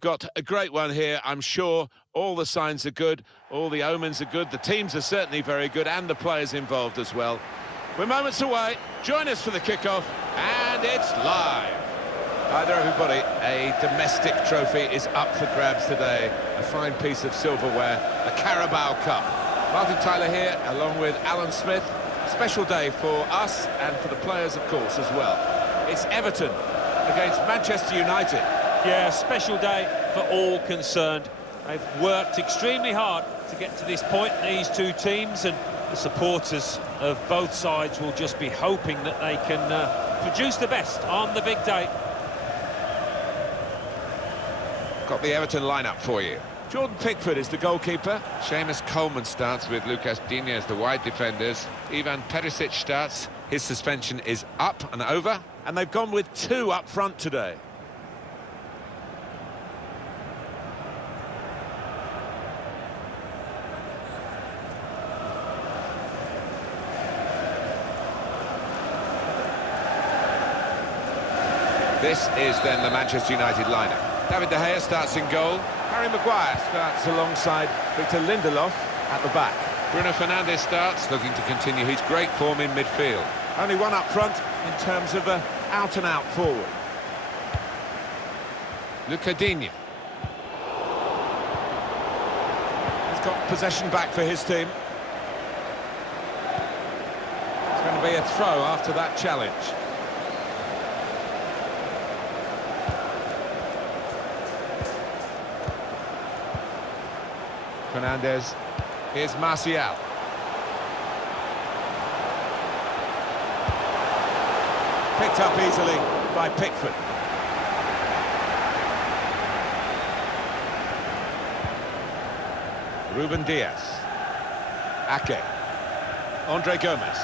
Got a great one here, I'm sure. All the signs are good, all the omens are good, the teams are certainly very good, and the players involved as well. We're moments away. Join us for the kickoff, and it's live. Hi there, everybody. A domestic trophy is up for grabs today. A fine piece of silverware, the Carabao Cup. Martin Tyler here, along with Alan Smith. Special day for us and for the players, of course, as well. It's Everton against Manchester United. Yeah, special day for all concerned. They've worked extremely hard to get to this point, these two teams, and the supporters of both sides will just be hoping that they can produce the best on the big day. Got the Everton lineup for you. Jordan Pickford is the goalkeeper. Seamus Coleman starts with Lucas Digne as the wide defenders. Ivan Perisic starts. His suspension is up and over. And they've gone with two up front today. This is then the Manchester United lineup. David De Gea starts in goal. Harry Maguire starts alongside Victor Lindelof at the back. Bruno Fernandes starts, looking to continue his great form in midfield. Only one up front in terms of an out-and-out forward. Lucas Digne. He's got possession back for his team. It's going to be a throw after that challenge. Fernandes, here's Martial. Picked up easily by Pickford. Ruben Diaz. Ake. Andre Gomez.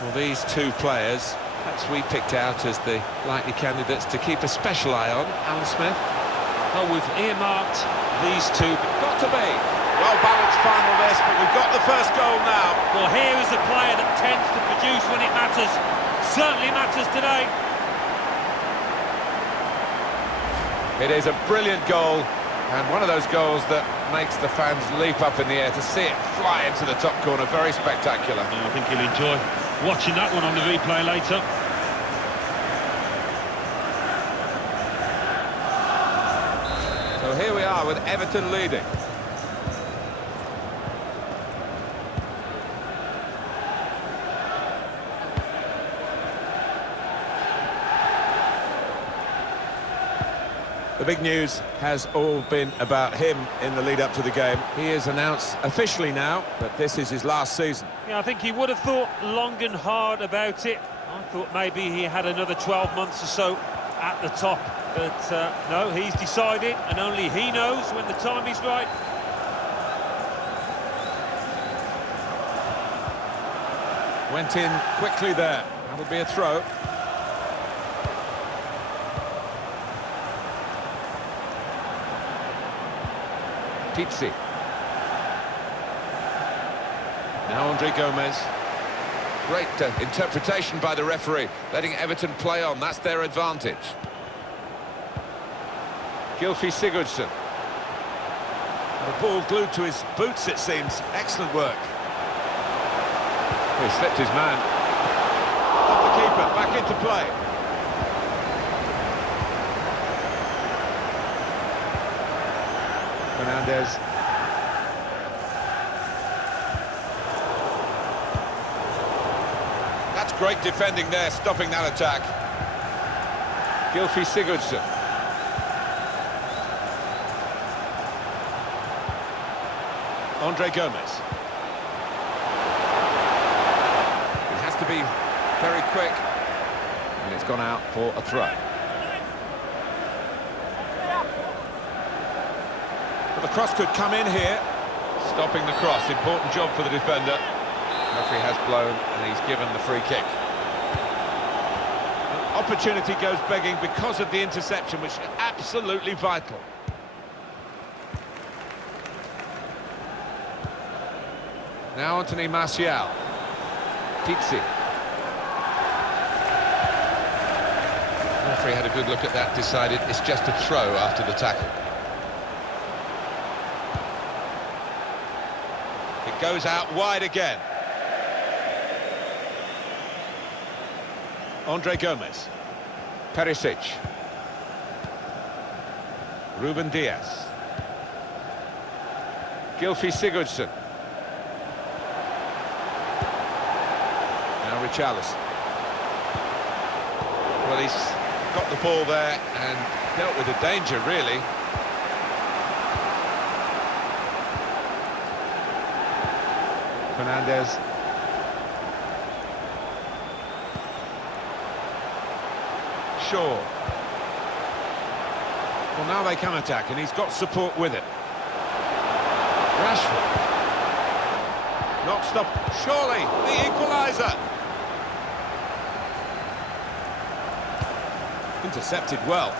Well, these two players, perhaps we picked out as the likely candidates to keep a special eye on. Alan Smith. Well, we've earmarked these two. Got to be. Well-balanced final this, but we've got the first goal now. Well, here is a player that tends to produce when it matters. Certainly matters today. It is a brilliant goal, and one of those goals that makes the fans leap up in the air to see it fly into the top corner. Very spectacular. I think you'll enjoy watching that one on the replay later. So here we are with Everton leading. The big news has all been about him in the lead up to the game. He is announced officially now that this is his last season. Yeah, I think he would have thought long and hard about it. I thought maybe he had another 12 months or so at the top. But no, he's decided, and only he knows when the time is right. Went in quickly there. That'll be a throw. Pizzi. Now Andre Gomez. Great interpretation by the referee, letting Everton play on. That's their advantage. Gylfi Sigurdsson. The ball glued to his boots, it seems. Excellent work. He slipped his man. Off the keeper, back into play. Fernandes. That's great defending there, stopping that attack. Gylfi Sigurdsson. Andre Gomez. He has to be very quick, and it's gone out for a throw. But the cross could come in here. Stopping the cross, important job for the defender. The referee has blown, and he's given the free kick. Opportunity goes begging because of the interception, which is absolutely vital. Now Anthony Martial. Pizzi. referee had a good look at that, decided it's just a throw after the tackle. It goes out wide again. Andre Gomez. Perisic. Ruben Diaz. Gylfi Sigurdsson. Now Richarlison. Well, he's got the ball there and dealt with the danger, really. Fernandez. Shaw. Well, now they can attack, and he's got support with it. Rashford. Not stopped. Surely, the equaliser. Intercepted well.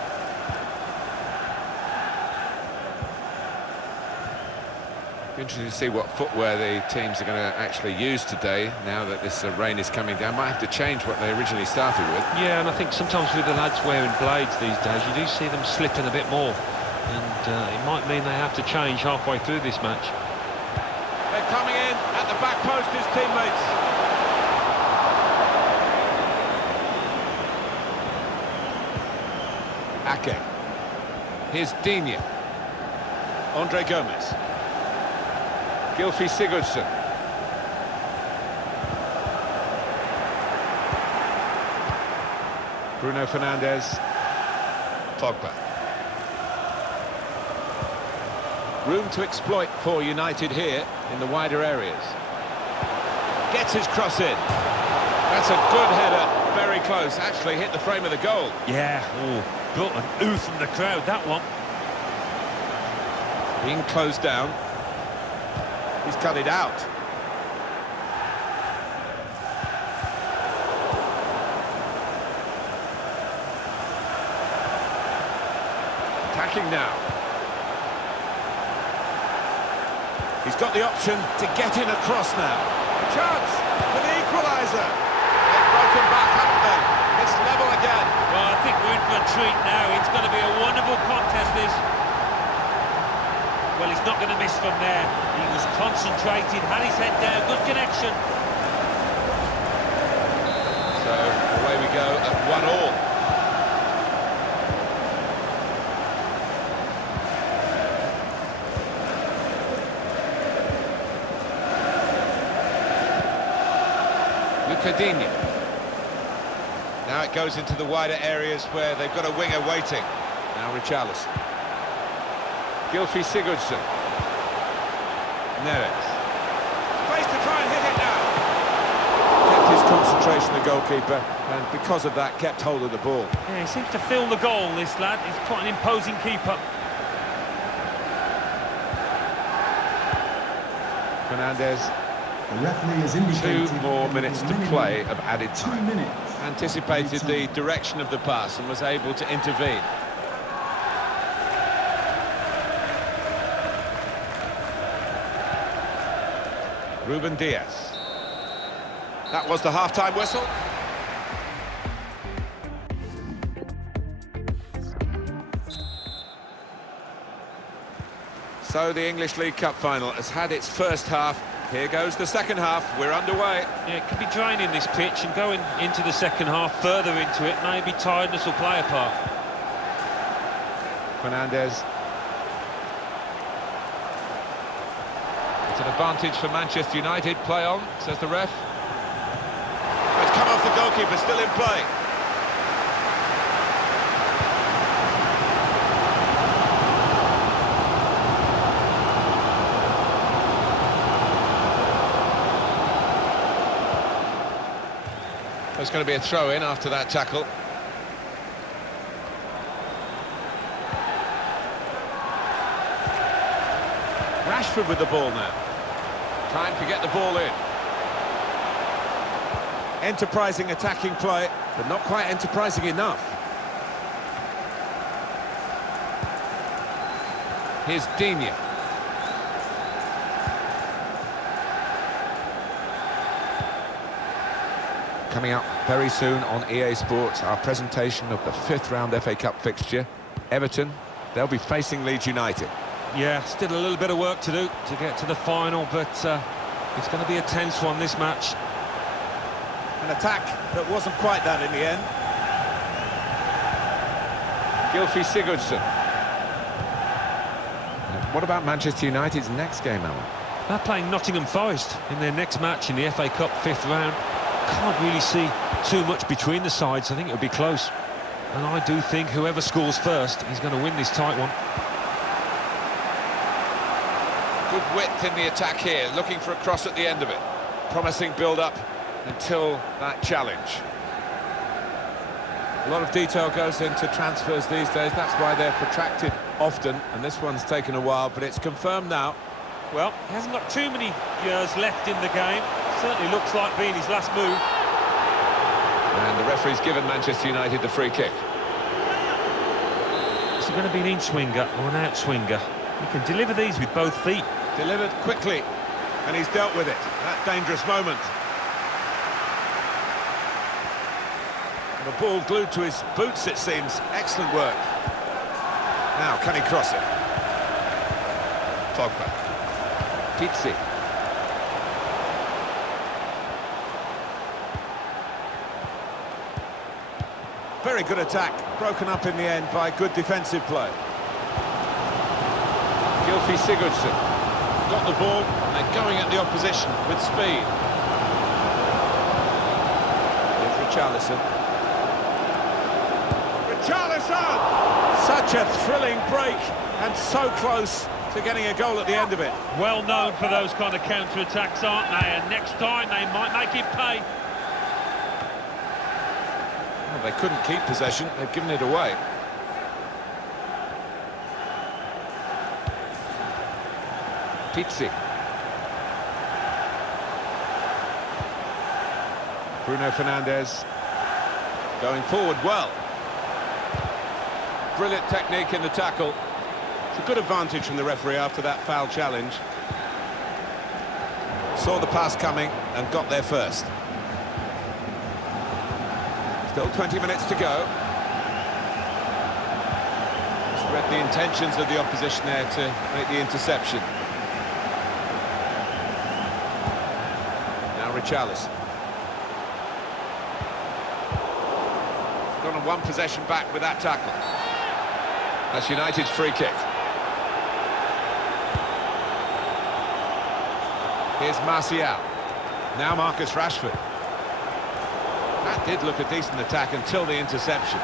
Interesting to see what footwear the teams are going to actually use today, now that this rain is coming down. Might have to change what they originally started with. Yeah, and I think sometimes with the lads wearing blades these days, you do see them slipping a bit more. And it might mean they have to change halfway through this match. They're coming in at the back post, his teammates. Ake. Here's Digne. Andre Gomez. Gylfi Sigurdsson. Bruno Fernandes. Pogba. Room to exploit for United here in the wider areas. Gets his cross in. That's a good header, very close. Actually hit the frame of the goal. Yeah, brought an ooh from the crowd, that one. Being closed down. He's cut it out. Attacking now. He's got the option to get in across now. Chance for the equaliser. They've broken back, haven't they? It's level again. Well, I think we're in for a treat now. It's going to be a wonderful contest, this. Well, he's not going to miss from there. He was concentrated, had his head down, good connection. So, away we go at 1-1. Digne. Now it goes into the wider areas where they've got a winger waiting. Now Richarlison. Gylfi Sigurdsson. Neres. Space to try and hit it now. Kept his concentration, the goalkeeper, and because of that, kept hold of the ball. Yeah, he seems to fill the goal, this lad. He's quite an imposing keeper. Fernandez. The referee has indicated 2 more minutes to play of added time. 2 minutes. Anticipated the direction of the pass and was able to intervene. Ruben Diaz. That was the half-time whistle. So the English League Cup final has had its first half. Here goes the second half. We're underway. Yeah, it could be draining, this pitch, and going into the second half, further into it, maybe tiredness will play a part. Fernandez. It's an advantage for Manchester United. Play on, says the ref. It's come off the goalkeeper, still in play. There's going to be a throw-in after that tackle. Rashford with the ball now. Time to get the ball in. Enterprising attacking play, but not quite enterprising enough. Here's Digne. Coming up very soon on EA Sports, our presentation of the 5th round FA Cup fixture. Everton, they'll be facing Leeds United. Yeah, still a little bit of work to do to get to the final, but it's going to be a tense one, this match. An attack that wasn't quite that in the end. Gylfi Sigurdsson. What about Manchester United's next game, Alan? They're playing Nottingham Forest in their next match in the FA Cup 5th round. Can't really see too much between the sides. I think it'll be close. And I do think whoever scores first is going to win this tight one. Good width in the attack here, looking for a cross at the end of it. Promising build-up until that challenge. A lot of detail goes into transfers these days. That's why they're protracted often, and this one's taken a while, but it's confirmed now. Well, he hasn't got too many years left in the game. Certainly looks like being his last move. And the referee's given Manchester United the free kick. Is it going to be an in-swinger or an out-swinger? He can deliver these with both feet. Delivered quickly, and he's dealt with it. That dangerous moment. And the ball glued to his boots, it seems. Excellent work. Now, can he cross it? Pogba. Pizzi. Very good attack, broken up in the end by good defensive play. Gylfi Sigurdsson. Got the ball, and they're going at the opposition with speed. Here's Richarlison. Richarlison! Such a thrilling break, and so close to getting a goal at the end of it. Well known for those kind of counter-attacks, aren't they? And next time they might make it pay. Well, they couldn't keep possession, they've given it away. Pizzi. Bruno Fernandes going forward well. Brilliant technique in the tackle. It's a good advantage from the referee after that foul challenge. Saw the pass coming and got there first. Still 20 minutes to go. Just read the intentions of the opposition there to make the interception. Now Richarlison. Gone on one possession back with that tackle. That's United's free kick. Here's Martial. Now Marcus Rashford. That did look a decent attack until the interception.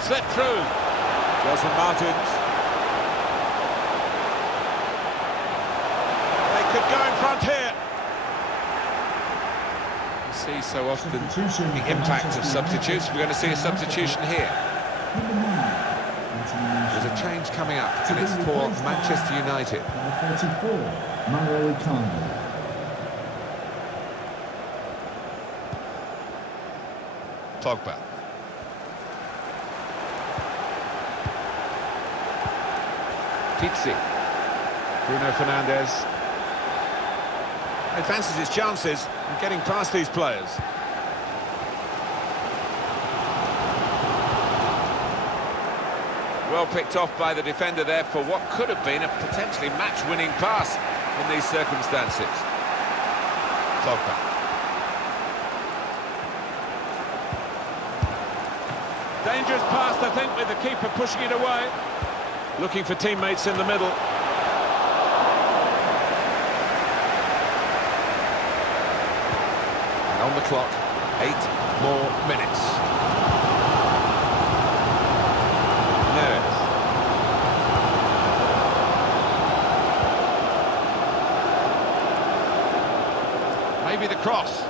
Slipped through. Joseph Martins. They could go in front here. You see so often the impact of substitutes. We're going to see a substitution here. There's a change coming up, and it's for Manchester United. Pogba. Pizzi. Bruno Fernandes. He fancies his chances in getting past these players. Well picked off by the defender there for what could have been a potentially match-winning pass in these circumstances. Pogba. Dangerous pass, I think, with the keeper pushing it away. Looking for teammates in the middle. And on the clock, 8 more minutes. Maybe the cross.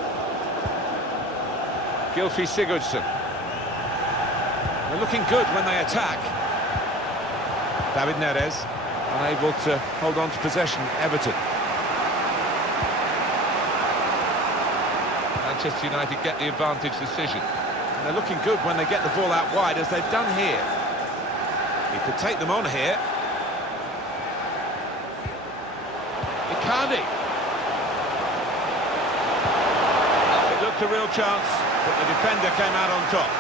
Gylfi Sigurdsson. They're looking good when they attack. David Neres unable to hold on to possession. Everton. Manchester United get the advantage decision. And they're looking good when they get the ball out wide, as they've done here. He could take them on here. Icardi. a real chance, but the defender came out on top.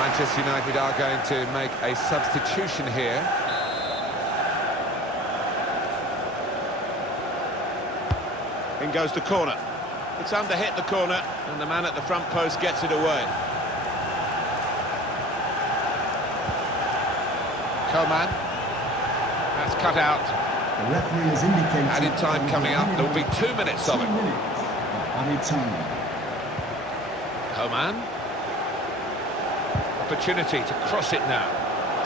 Manchester United are going to make a substitution here. In goes the corner. It's under-hit the corner, and the man at the front post gets it away. Coman. That's cut out. The referee has indicated... Added time coming up. There will be 2 minutes of it. 2 minutes of added time. Coman. Opportunity to cross it now.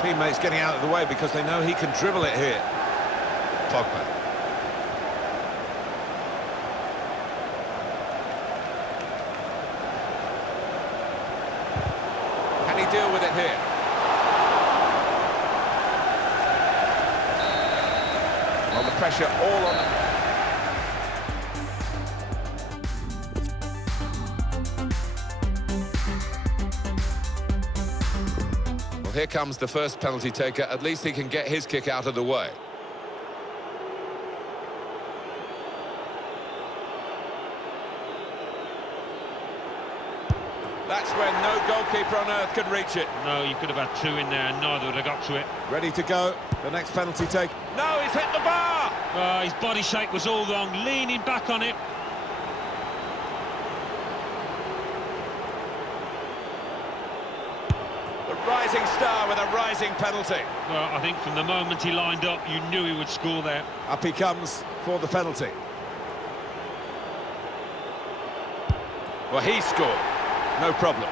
Teammates getting out of the way because they know he can dribble it here. Pogba. Can he deal with it here? Well, the pressure all on the... Well, here comes the first penalty taker. At least he can get his kick out of the way. That's where no goalkeeper on earth could reach it. No, you could have had two in there and neither would have got to it. Ready to go. The next penalty take. No, he's hit the bar! His body shape was all wrong, leaning back on it. The rising star with a rising penalty. Well, I think from the moment he lined up, you knew he would score there. Up he comes for the penalty. Well, he scored. No problem.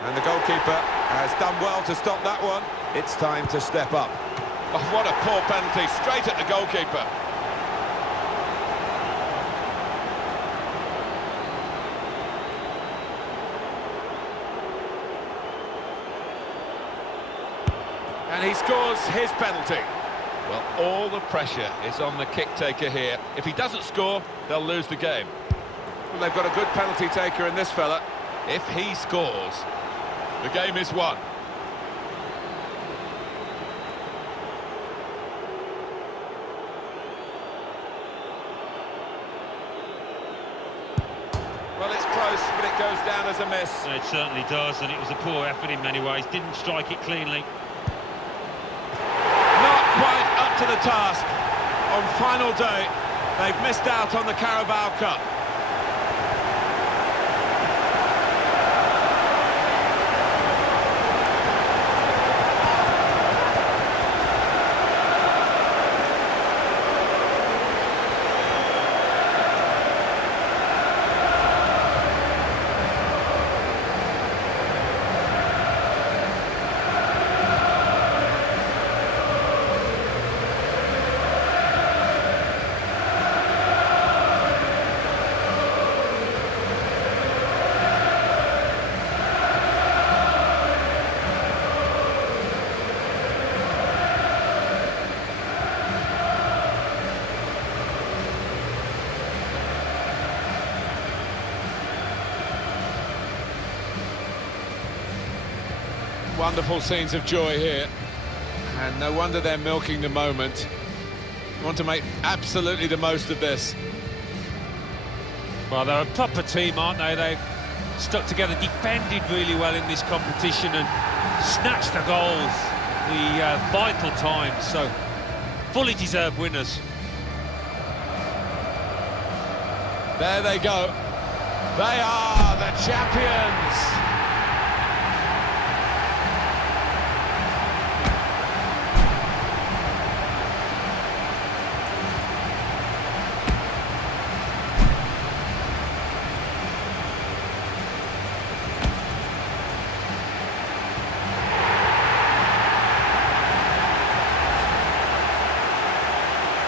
And the goalkeeper has done well to stop that one. It's time to step up. Oh, what a poor penalty, straight at the goalkeeper. And he scores his penalty. Well, all the pressure is on the kick taker here. If he doesn't score, they'll lose the game. Well, they've got a good penalty taker in this fella. If he scores, the game is won. Well, it's close, but it goes down as a miss. It certainly does, and it was a poor effort in many ways. Didn't strike it cleanly. Not quite up to the task. On final day, they've missed out on the Carabao Cup. Wonderful scenes of joy here, and no wonder they're milking the moment. You want to make absolutely the most of this. Well, they're a proper team, aren't they? They've stuck together, defended really well in this competition and snatched the goals, the vital times, so fully deserved winners. There they go. They are the champions.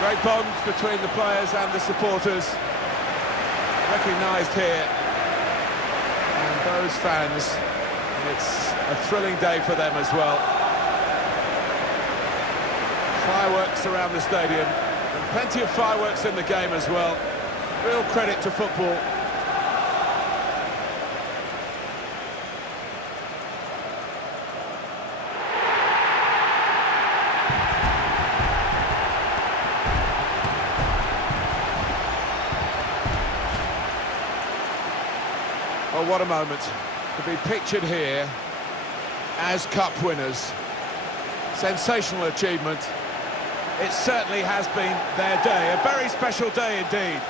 Great bonds between the players and the supporters. Recognised here. And those fans, it's a thrilling day for them as well. Fireworks around the stadium, and plenty of fireworks in the game as well. Real credit to football. Well, what a moment to be pictured here as cup winners. Sensational achievement. It certainly has been their day, a very special day indeed.